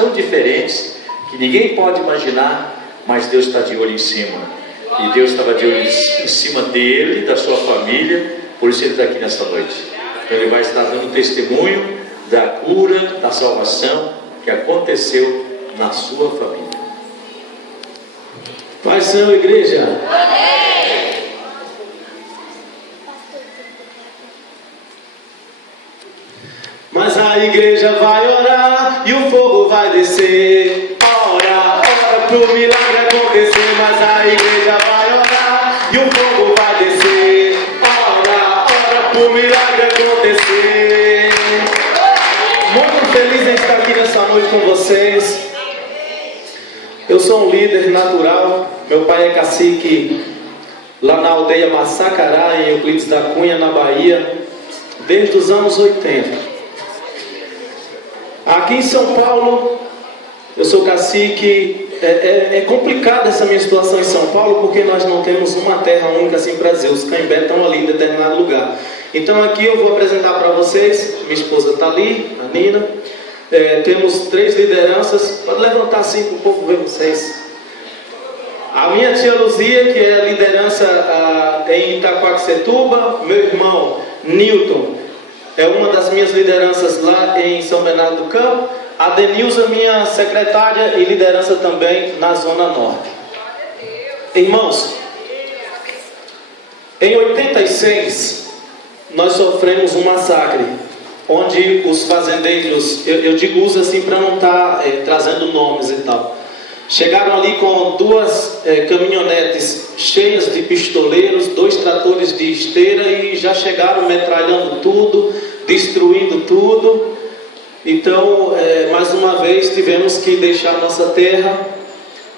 tão diferentes que ninguém pode imaginar, mas Deus está de olho em cima. E Deus estava de olho em cima dele, da sua família, por isso ele está aqui nesta noite. Então ele vai estar dando testemunho da cura, da salvação que aconteceu na sua família. Paz Senhor, igreja. Mas a igreja vai orar e o fogo vai descer. Ora, ora pro milagre acontecer. Mas a igreja vai orar e o fogo vai descer. Ora, ora pro milagre acontecer. Muito feliz em estar aqui nessa noite com vocês. Eu sou um líder natural. Meu pai é cacique lá na aldeia Massacará, em Euclides da Cunha, na Bahia, desde os anos 80. Aqui em São Paulo, eu sou cacique. É complicada essa minha situação em São Paulo, porque nós não temos uma terra única assim para dizer. Os Caimbé estão ali em determinado lugar. Então aqui eu vou apresentar para vocês. Minha esposa está ali, a Nina. Temos 3 lideranças. Pode levantar assim para o povo ver vocês. A minha tia Luzia, que é a liderança em Itaquaquecetuba. Meu irmão Newton é uma das minhas lideranças lá em São Bernardo do Campo. A Denilza, minha secretária e liderança também na Zona Norte. Irmãos, em 86 nós sofremos um massacre, onde os fazendeiros, eu digo uso assim para não estar trazendo nomes e tal, chegaram ali com 2 caminhonetes cheias de pistoleiros, 2 tratores de esteira e já chegaram metralhando tudo, destruindo tudo. Então, mais uma vez, tivemos que deixar nossa terra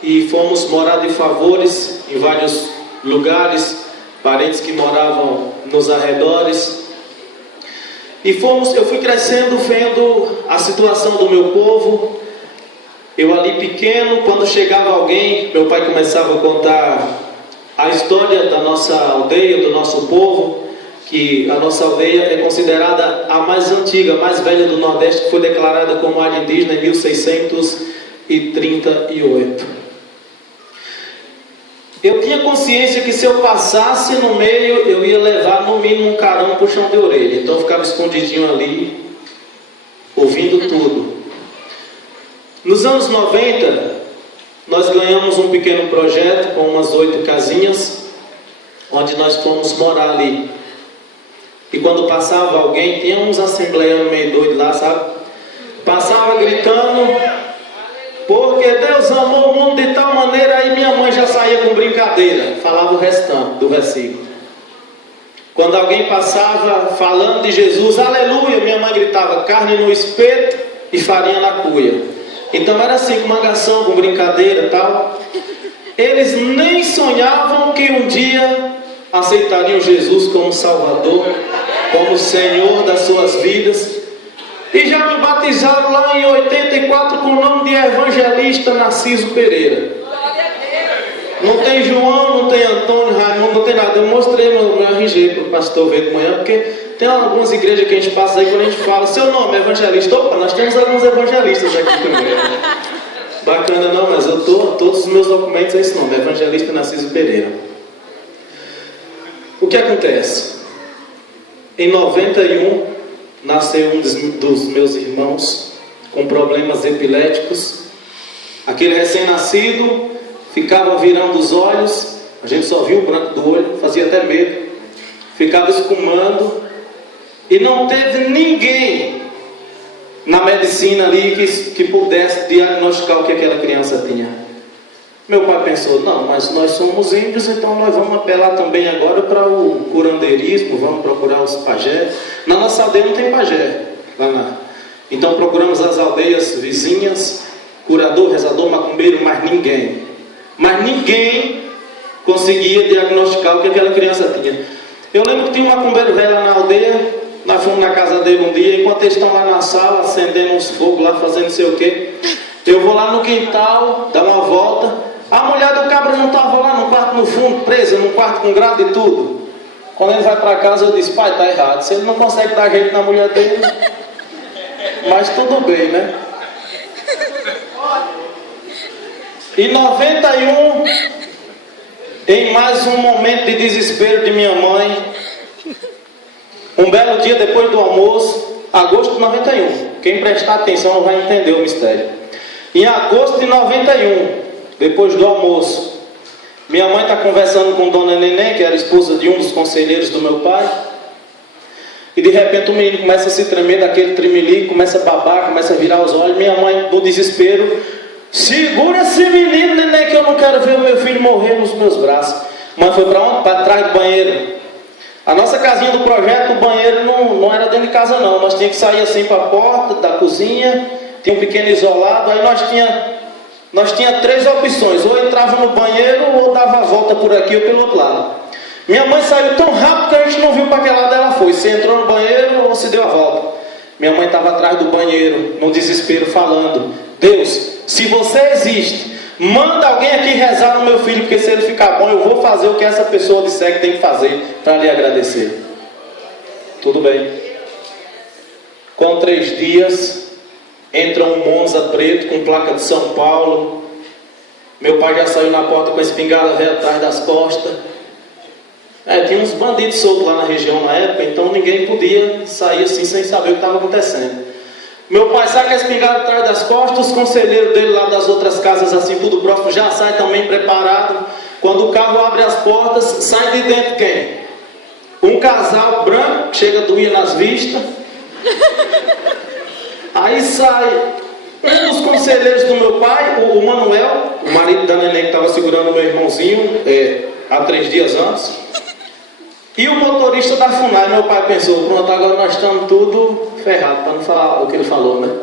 e fomos morar de favores em vários lugares, parentes que moravam nos arredores. E eu fui crescendo vendo a situação do meu povo. Eu ali pequeno, quando chegava alguém, meu pai começava a contar a história da nossa aldeia, do nosso povo, que a nossa aldeia é considerada a mais antiga, a mais velha do Nordeste, que foi declarada como área indígena em 1638. Eu tinha consciência que se eu passasse no meio, eu ia levar no mínimo um carão, um puxão de orelha. Então eu ficava escondidinho ali, ouvindo tudo. Nos anos 90, nós ganhamos um pequeno projeto com umas 8 casinhas, onde nós fomos morar ali. E quando passava alguém, tinha uns assembleianos meio doidos lá, sabe? Passava gritando, porque Deus amou o mundo de tal maneira, aí minha mãe já saía com brincadeira, falava o restante do versículo. Quando alguém passava falando de Jesus, aleluia, minha mãe gritava, carne no espeto e farinha na cuia. Então era assim, com mangação, com brincadeira e tal. Eles nem sonhavam que um dia aceitariam Jesus como Salvador, como Senhor das suas vidas. E já me batizaram lá em 84 com o nome de Evangelista Narciso Pereira. Não tem João, não tem Antônio, Raimundo, não tem nada. Eu mostrei meu RG para o pastor ver de manhã, porque tem algumas igrejas que a gente passa aí, quando a gente fala, seu nome é evangelista. Opa, nós temos alguns evangelistas aqui primeiro. Bacana não, mas todos os meus documentos é esse nome, Evangelista Narciso Pereira. O que acontece? Em 91, nasceu um dos meus irmãos com problemas epiléticos. Aquele recém-nascido ficava virando os olhos, a gente só via o branco do olho, fazia até medo. Ficava espumando e não teve ninguém na medicina ali que pudesse diagnosticar o que aquela criança tinha. Meu pai pensou, não, mas nós somos índios, então nós vamos apelar também agora para o curandeirismo, vamos procurar os pajés. Na nossa aldeia não tem pajé. Então procuramos as aldeias vizinhas, curador, rezador, macumbeiro, mas ninguém conseguia diagnosticar o que aquela criança tinha. Eu lembro que tinha um macumbeiro velho lá na aldeia, nós fomos na casa dele um dia, enquanto eles estão lá na sala, acendendo uns fogos lá, fazendo não sei o que, eu vou lá no quintal, dar uma volta. A mulher do cabra não estava lá no quarto no fundo, presa, num quarto com grade e tudo. Quando ele vai para casa, eu disse, pai, está errado. Se ele não consegue dar jeito na mulher dele, mas tudo bem, né? Em 91, em mais um momento de desespero de minha mãe, um belo dia depois do almoço, agosto de 91, quem prestar atenção vai entender o mistério. Em agosto de 91, depois do almoço, minha mãe está conversando com Dona Neném, que era esposa de um dos conselheiros do meu pai, e de repente o menino começa a se tremer daquele tremelique, começa a babar, começa a virar os olhos. Minha mãe, no desespero: segura esse menino, Neném, que eu não quero ver o meu filho morrer nos meus braços. Mãe foi para onde? Para trás do banheiro. A nossa casinha do projeto, o banheiro não era dentro de casa não. Nós tínhamos que sair assim para a porta da cozinha, tinha um pequeno isolado, aí nós tinha três opções: ou entrava no banheiro, ou dava a volta por aqui ou pelo outro lado. Minha mãe saiu tão rápido que a gente não viu para que lado ela foi, se entrou no banheiro ou se deu a volta. Minha mãe estava atrás do banheiro, no desespero, falando: Deus, se você existe, manda alguém aqui rezar no meu filho, porque se ele ficar bom, eu vou fazer o que essa pessoa disser que tem que fazer para lhe agradecer. Tudo bem. Com 3 dias, entra um Monza preto com placa de São Paulo. Meu pai já saiu na porta com a espingarda velha atrás das costas. Tinha uns bandidos soltos lá na região na época, então ninguém podia sair assim sem saber o que estava acontecendo. Meu pai sai com a espingarda atrás das costas, os conselheiros dele lá das outras casas assim, tudo próximo, já sai também preparado. Quando o carro abre as portas, sai de dentro quem? Um casal branco, que chega a doer nas vistas. Aí sai um dos conselheiros do meu pai, o Manuel, o marido da Neném, que estava segurando o meu irmãozinho há 3 dias antes. E o motorista da FUNAI. Meu pai pensou: pronto, agora nós estamos tudo ferrado, para não falar o que ele falou, né?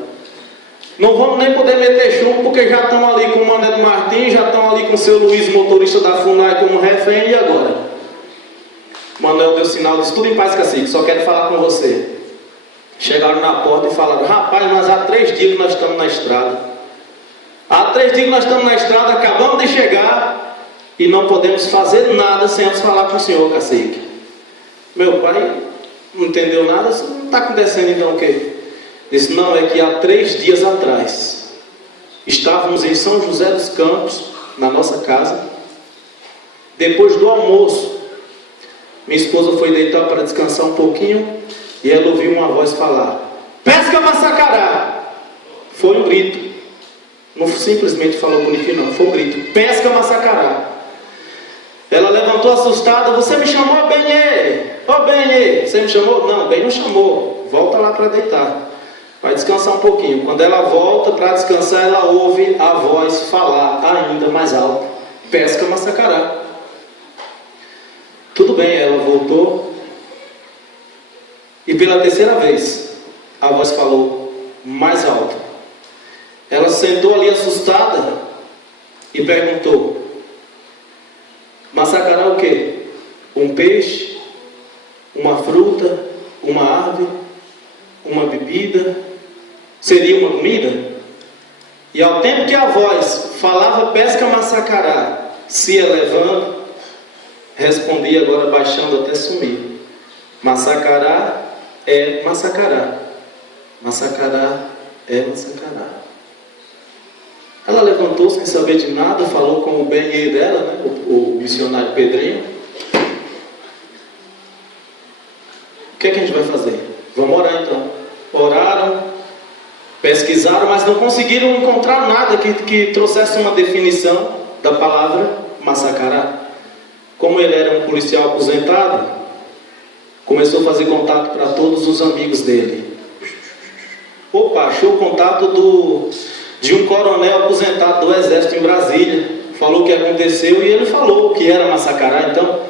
Não vamos nem poder meter chumbo, porque já estão ali com o Mané do Martins, já estão ali com o seu Luiz, motorista da FUNAI, como refém, e agora? Manuel deu sinal, disse: tudo em paz, cacique, só quero falar com você. Chegaram na porta e falaram: rapaz, mas há 3 dias que nós estamos na estrada. Há 3 dias que nós estamos na estrada, acabamos de chegar e não podemos fazer nada sem antes falar com o senhor, cacique. Meu pai não entendeu nada. Não está acontecendo então o quê? Disse: não, é que há 3 dias atrás estávamos em São José dos Campos, na nossa casa. Depois do almoço, minha esposa foi deitar para descansar um pouquinho e ela ouviu uma voz falar: pesca maçacará. Foi um grito. Não simplesmente falou bonitinho, não. Foi um grito: pesca maçacará. Ela levantou assustada: você me chamou, Benê? Ô Benê, você me chamou? Não, Benê não chamou. Volta lá para deitar. Vai descansar um pouquinho. Quando ela volta para descansar, ela ouve a voz falar ainda mais alto: pesca maçacará. Tudo bem, ela voltou. E pela 3ª vez, a voz falou mais alto. Ela sentou ali assustada e perguntou: maçacará o quê? Um peixe? Uma fruta? Uma árvore? Uma bebida? Seria uma comida? E ao tempo que a voz falava pesca maçacará, se elevando, respondia agora baixando até sumir: maçacará é maçacará. Maçacará é maçacará. Ela levantou sem saber de nada, falou com o Benê dela, né? o missionário Pedrinho. O que é que a gente vai fazer? Vamos orar então. Oraram, pesquisaram, mas não conseguiram encontrar nada que trouxesse uma definição da palavra maçacará. Como ele era um policial aposentado, começou a fazer contato para todos os amigos dele. Opa, achou o contato de um coronel aposentado do exército em Brasília. Falou o que aconteceu e ele falou o que era maçacará. Então,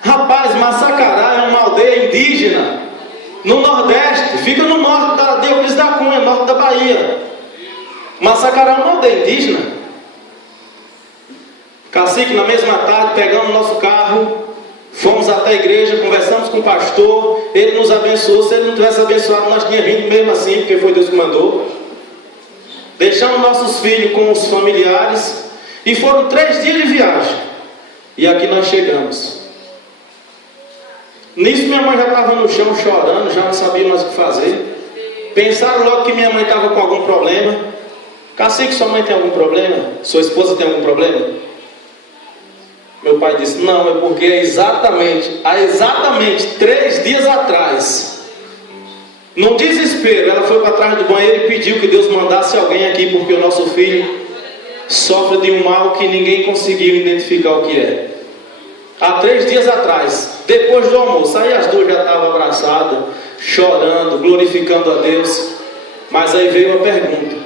rapaz, maçacará é uma aldeia indígena no Nordeste, fica no norte de Euclides da Cunha, norte da Bahia. Maçacará é uma aldeia indígena. Cacique, na mesma tarde, pegamos o nosso carro, fomos até a igreja, conversamos com o pastor, ele nos abençoou. Se ele não tivesse abençoado, nós tínhamos vindo mesmo assim, porque foi Deus que mandou. Deixamos nossos filhos com os familiares e foram 3 dias de viagem. E aqui nós chegamos. Nisso minha mãe já estava no chão chorando, já não sabia mais o que fazer. Pensaram logo que minha mãe estava com algum problema. Cacique, sua mãe tem algum problema? Sua esposa tem algum problema? Meu pai disse, não, é porque há exatamente 3 dias atrás, num desespero, ela foi para trás do banheiro e pediu que Deus mandasse alguém aqui, porque o nosso filho sofre de um mal que ninguém conseguiu identificar o que é. Há 3 dias atrás, depois do almoço, aí as duas já estavam abraçadas, chorando, glorificando a Deus. Mas aí veio a pergunta: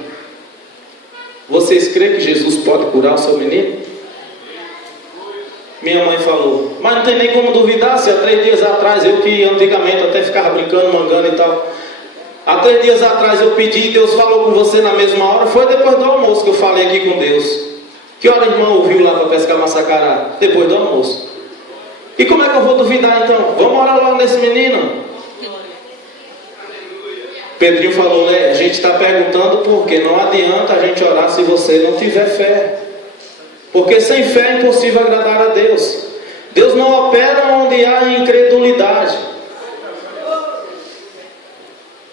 vocês creem que Jesus pode curar o seu menino? Minha mãe falou, mas não tem nem como duvidar, se há 3 dias atrás, eu que antigamente até ficava brincando, mangando e tal, há 3 dias atrás eu pedi e Deus falou com você na mesma hora. Foi depois do almoço que eu falei aqui com Deus. Que hora a irmã ouviu lá para pescar maçacará? Depois do almoço. E como é que eu vou duvidar então? Vamos orar logo nesse menino. Pedrinho falou, né? A gente está perguntando porque não adianta a gente orar se você não tiver fé. Porque sem fé é impossível agradar a Deus. Deus não opera onde há incredulidade.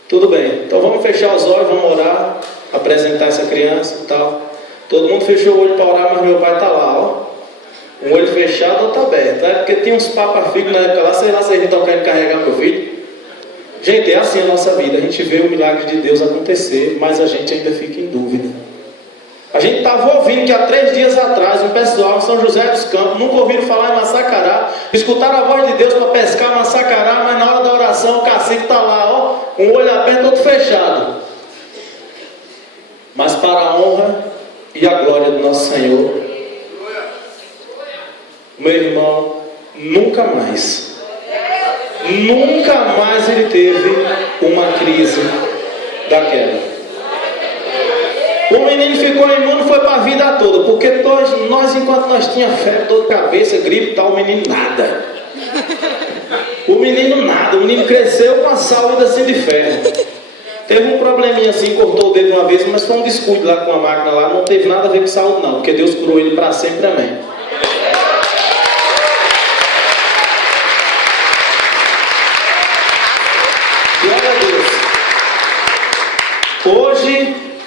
Tudo bem, então vamos fechar os olhos, vamos orar, apresentar essa criança e tal. Todo mundo fechou o olho para orar, mas meu pai está lá, ó. Um olho fechado, outro aberto. É porque tinha uns papas-filhos na época lá, sei lá se eles estão querendo carregar meu filho. Gente, é assim a nossa vida. A gente vê o milagre de Deus acontecer, mas a gente ainda fica em dúvida. A gente estava ouvindo que há 3 dias atrás um pessoal em São José dos Campos nunca ouviram falar em maçacará, escutaram a voz de Deus para pescar maçacará, mas na hora da oração o cacique está lá, ó, um olho aberto, outro fechado. Mas para a honra e a glória do nosso Senhor, meu irmão, nunca mais ele teve uma crise daquela. O menino ficou imune, foi para a vida toda, porque nós enquanto nós tínhamos febre, dor de cabeça, gripe e tal, o menino nada. O menino cresceu com a saúde assim de ferro. Teve um probleminha assim, cortou o dedo uma vez, mas foi um descuido lá com a máquina lá, não teve nada a ver com saúde não, porque Deus curou ele para sempre, amém. Glória a Deus.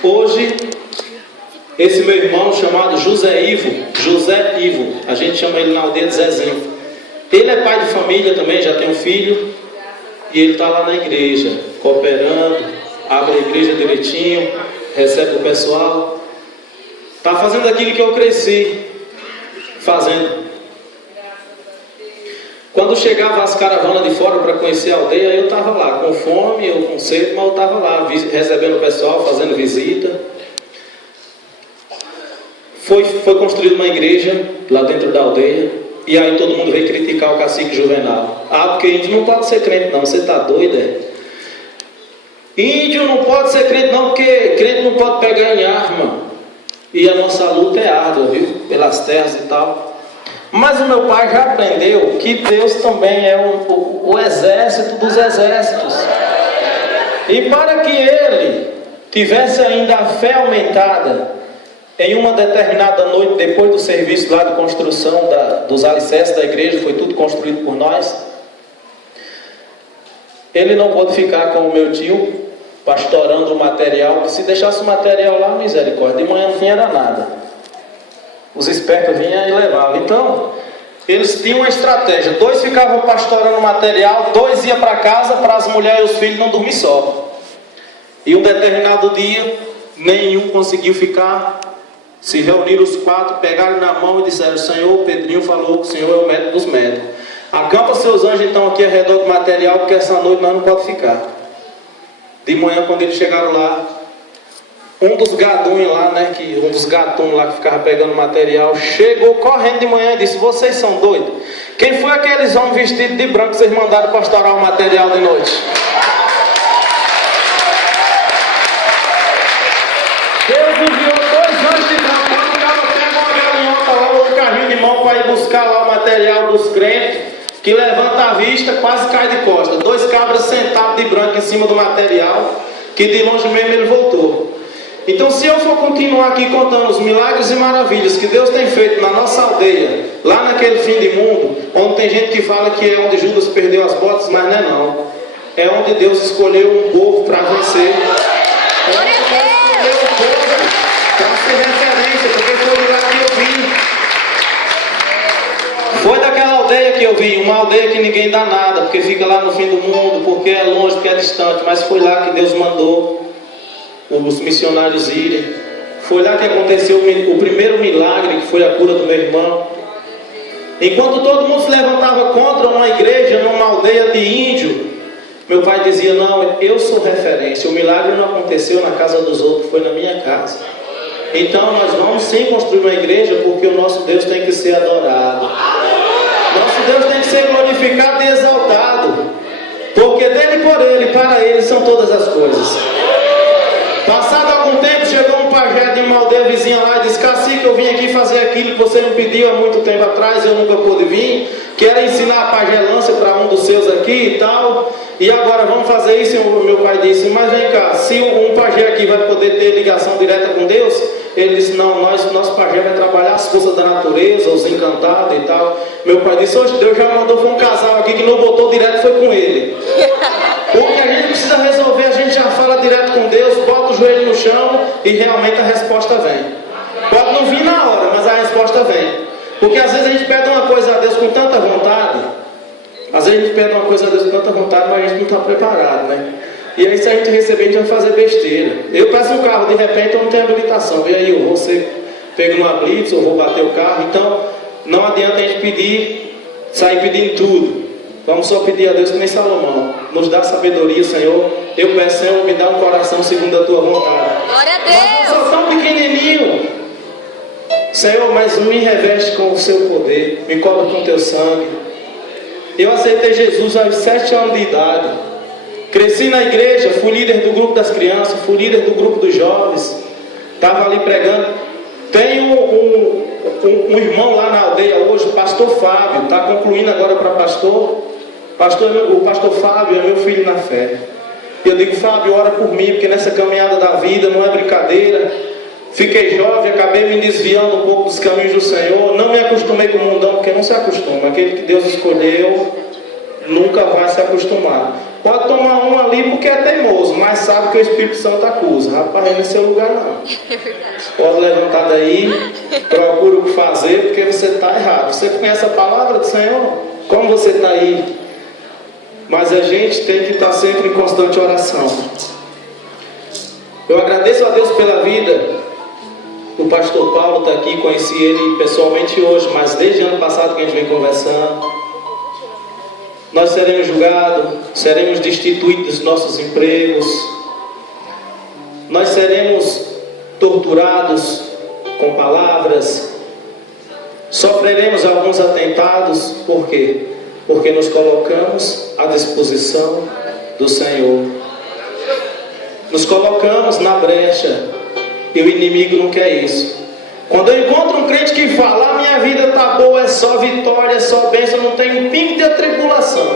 Hoje, esse meu irmão chamado José Ivo, a gente chama ele na aldeia de Zezinho. Ele é pai de família também, já tem um filho, e ele está lá na igreja, cooperando, abre a igreja direitinho, recebe o pessoal, está fazendo aquilo que eu cresci fazendo. Quando chegava as caravanas de fora para conhecer a aldeia, eu estava lá, com fome ou com sede, mas eu estava lá, recebendo o pessoal, fazendo visita. Foi construída uma igreja lá dentro da aldeia, e aí todo mundo veio criticar o cacique Juvenal. Ah, porque índio não pode ser crente não, você está doido, é? Índio não pode ser crente não, porque crente não pode pegar em arma. E a nossa luta é árdua, viu? Pelas terras e tal. Mas o meu pai já aprendeu que Deus também é o exército dos exércitos. E para que ele tivesse ainda a fé aumentada, em uma determinada noite, depois do serviço lá de construção dos alicerces da igreja, foi tudo construído por nós, ele não pôde ficar com o meu tio, pastorando o material, que se deixasse o material lá, misericórdia, de manhã não tinha nada. Os espertos vinham e levavam. Então, eles tinham uma estratégia. 2 ficavam pastorando o material, 2 iam para casa para as mulheres e os filhos não dormir só. E um determinado dia, nenhum conseguiu ficar. Se reuniram os 4, pegaram na mão e disseram: Senhor, o Pedrinho falou que o Senhor é o médico dos médicos. Acampa seus anjos então aqui ao redor do material, porque essa noite nós não podemos ficar. De manhã, quando eles chegaram lá, um dos gaduns lá, né, um dos gatunos lá que ficava pegando material, chegou correndo de manhã e disse: vocês são doidos? Quem foi aqueles homens vestidos de branco que vocês mandaram pastorar o material de noite? Deus enviou 2 anjos de branco, quando pega uma galinhota lá, um carrinho de mão para ir buscar lá o material dos crentes, que levanta a vista, quase cai de costas. 2 cabras sentados de branco em cima do material, que de longe mesmo ele voltou. Então, se eu for continuar aqui contando os milagres e maravilhas que Deus tem feito na nossa aldeia, lá naquele fim de mundo, onde tem gente que fala que é onde Judas perdeu as botas, mas não é não. É onde Deus escolheu um povo para vencer. É onde Deus escolheu um povo uma aldeia que ninguém dá nada, porque fica lá no fim do mundo, porque é longe, porque é distante, mas foi lá que Deus mandou os missionários irem. Foi lá que aconteceu o primeiro milagre, que foi a cura do meu irmão. Enquanto todo mundo se levantava contra uma igreja, numa aldeia de índio, meu pai dizia, não, eu sou referência. O milagre não aconteceu na casa dos outros, foi na minha casa. Então nós vamos sim construir uma igreja, porque o nosso Deus tem que ser adorado. Nosso Deus tem que ser glorificado e exaltado. Porque dele, por ele, para ele são todas as coisas. Passado algum tempo, chegou um pajé de uma aldeia vizinha lá e disse, cacique, eu vim aqui fazer aquilo que você me pediu há muito tempo atrás, eu nunca pude vir. Quero ensinar a pagelância para um dos seus aqui e tal. E agora vamos fazer isso. E o meu pai disse, mas vem cá, se um pajé aqui vai poder ter ligação direta com Deus? Ele disse, não, nosso pajé vai trabalhar as forças da natureza, os encantados e tal. Meu pai disse, hoje Deus já mandou, foi um casal aqui que não botou direto, foi com ele. O que a gente precisa resolver, a gente já fala direto com Deus, bota o joelho no chão e realmente a resposta vem. Pode não vir na hora, mas a resposta vem. Porque às vezes a gente pede uma coisa a Deus com tanta vontade, às vezes a gente pede uma coisa a Deus com tanta vontade, mas a gente não está preparado, né? E aí se a gente receber, a gente vai fazer besteira. Eu peço um carro, de repente eu não tenho habilitação. E aí eu vou ser pego numa blitz, ou vou bater o carro. Então não adianta a gente sair pedindo tudo. Vamos só pedir a Deus que nem Salomão. Nos dá sabedoria, Senhor. Eu peço, Senhor, me dá um coração segundo a tua vontade. Glória a Deus! Mas eu sou tão pequenininho. Senhor, mas me reveste com o seu poder. Me cobre com o teu sangue. Eu aceitei Jesus aos 7 anos de idade. Cresci na igreja, fui líder do grupo das crianças, fui líder do grupo dos jovens. Estava ali pregando. Tenho um irmão lá na aldeia hoje, o pastor Fábio. Está concluindo agora para pastor. O pastor Fábio é meu filho na fé. E eu digo, Fábio, ora por mim, porque nessa caminhada da vida não é brincadeira. Fiquei jovem, acabei me desviando um pouco dos caminhos do Senhor. Não me acostumei com o mundão, porque não se acostuma. Aquele que Deus escolheu nunca vai se acostumar. Pode tomar um ali porque é teimoso, mas sabe que o Espírito Santo acusa. Rapaz, não é seu lugar não. Pode levantar daí, procura o que fazer, porque você está errado. Você conhece a palavra do Senhor? Como você está aí? Mas a gente tem que estar sempre em constante oração. Eu agradeço a Deus pela vida. O pastor Paulo está aqui, conheci ele pessoalmente hoje, mas desde ano passado que a gente vem conversando. Nós seremos julgados, seremos destituídos dos nossos empregos, nós seremos torturados com palavras, sofreremos alguns atentados. Por quê? Porque nos colocamos à disposição do Senhor, nos colocamos na brecha. E o inimigo não quer isso. Quando eu encontro um crente que fala, minha vida está boa, é só vitória, é só bênção, não tem um pingo de atribulação,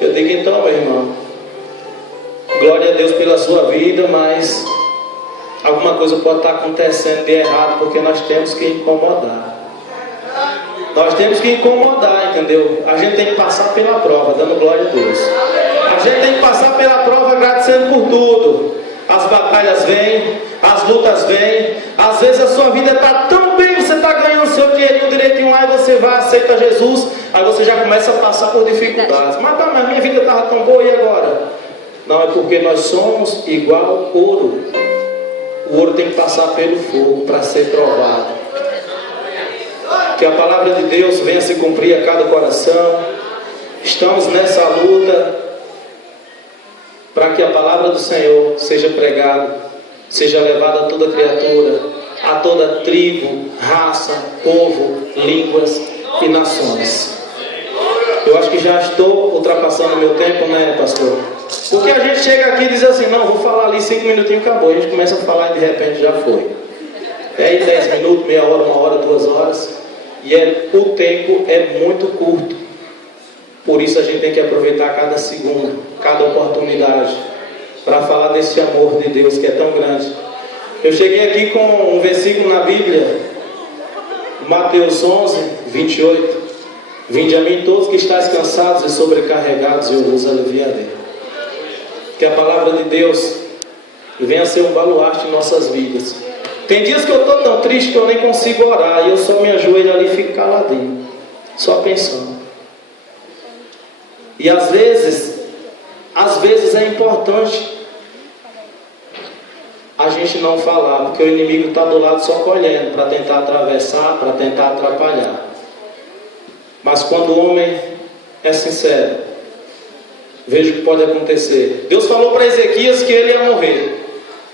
eu digo, então, meu irmão, glória a Deus pela sua vida, mas alguma coisa pode estar acontecendo de errado, porque nós temos que incomodar. Nós temos que incomodar, entendeu? A gente tem que passar pela prova, dando glória a Deus. A gente tem que passar pela prova agradecendo por tudo. As batalhas vêm, as lutas vêm. Às vezes a sua vida está tão bem, você está ganhando o seu dinheirinho direitinho lá, e você vai, aceita Jesus, aí você já começa a passar por dificuldades. Mas minha vida estava tão boa, e agora? Não, é porque nós somos igual ouro. O ouro tem que passar pelo fogo para ser provado. Que a palavra de Deus venha se cumprir a cada coração. Estamos nessa luta para que a palavra do Senhor seja pregada, seja levada a toda criatura, a toda tribo, raça, povo, línguas e nações. Eu acho que já estou ultrapassando o meu tempo, né, pastor? Porque a gente chega aqui e diz assim, não, vou falar ali 5 minutinhos, acabou. A gente começa a falar e de repente já foi. 10 minutos, meia hora, 1 hora, 2 horas. E o tempo é muito curto. Por isso a gente tem que aproveitar cada segundo, cada oportunidade, para falar desse amor de Deus que é tão grande. Eu cheguei aqui com um versículo na Bíblia, Mateus 11, 28. Vinde a mim todos que estáis cansados e sobrecarregados, e eu vos aliviarei. Que a palavra de Deus venha a ser um baluarte em nossas vidas. Tem dias que eu estou tão triste que eu nem consigo orar, e eu só me ajoelho ali e fico caladinho, só pensando. E às vezes é importante a gente não falar, porque o inimigo está do lado só colhendo, para tentar atravessar, para tentar atrapalhar. Mas quando o homem é sincero, veja o que pode acontecer. Deus falou para Ezequias que ele ia morrer.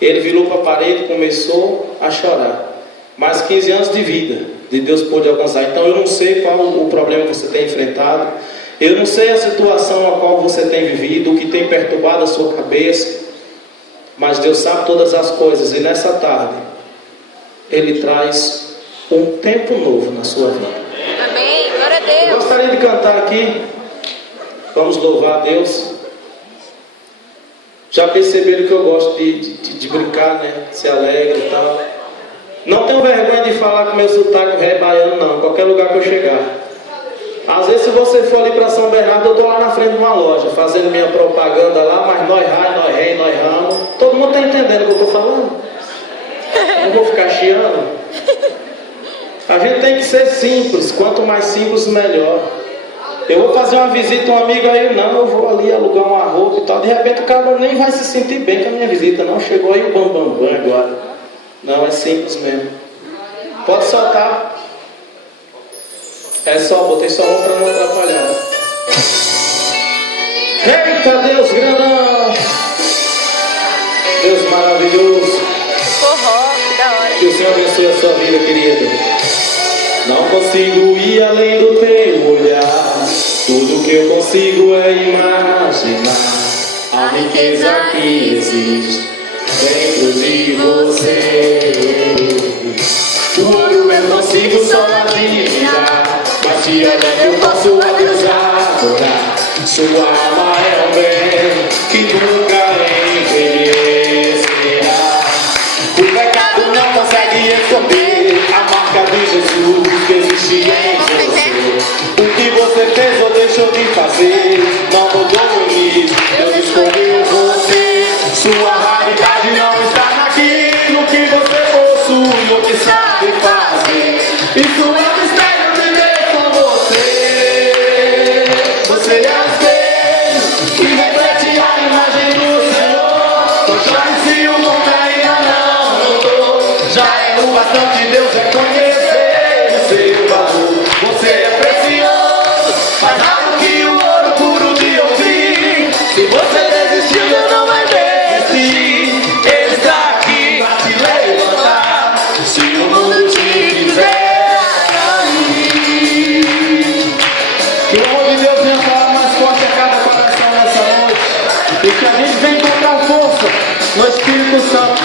Ele virou para a parede e começou a chorar. Mais 15 anos de vida de Deus pôde alcançar. Então eu não sei qual o problema que você tem enfrentado. Eu não sei a situação a qual você tem vivido, o que tem perturbado a sua cabeça. Mas Deus sabe todas as coisas. E nessa tarde Ele traz um tempo novo na sua vida. Amém. Glória a Deus. Eu gostaria de cantar aqui. Vamos louvar a Deus. Já perceberam que eu gosto de brincar, né? Ser alegre e tal. Não tenho vergonha de falar com meu sotaque ré baiano, não. Em qualquer lugar que eu chegar. Às vezes, se você for ali para São Bernardo, eu estou lá na frente de uma loja, fazendo minha propaganda lá, mas nós rai, nós rei, nós ramos. Todo mundo está entendendo o que eu estou falando? Não vou ficar chiando. A gente tem que ser simples. Quanto mais simples, melhor. Eu vou fazer uma visita a um amigo aí, não, eu vou ali alugar uma roupa e tal. De repente o cara nem vai se sentir bem com a minha visita, não. Chegou aí o bambambam agora. Não, é simples mesmo. Pode soltar. É só, botei só um para não atrapalhar. Eita, Deus grandão! Deus maravilhoso. Forró, que da hora. Que o Senhor abençoe a sua vida, querido. Não consigo ir além do teu olhar. Tudo que eu consigo é imaginar a riqueza que existe dentro de você. O ouro eu consigo só admirar, mas te eleva eu posso a Deus adorar. Sua alma é um bem que nunca envelhecerá. O pecado não consegue esconder a marca de Jesus que existe em você. O que você fez ou deixou de fazer não mudou o início. Deus escolheu você. Sua raridade não está naquilo que você possui ou que sabe fazer. Isso é um mistério de Deus com você. Você é um espelho que reflete a imagem do Senhor. Não chore se o mundo ainda não notou. Já é o bastante Deus reconhecer o seu valor. Você é precioso, mais raro que o ouro puro de ouvir. Se você desistiu, Deus não vai desistir. Ele está aqui pra te levantar. Se o mundo te quiser cair. Que o amor de Deus venha falar mais forte a cada coração nessa noite. E que a gente venha encontrar força no Espírito Santo.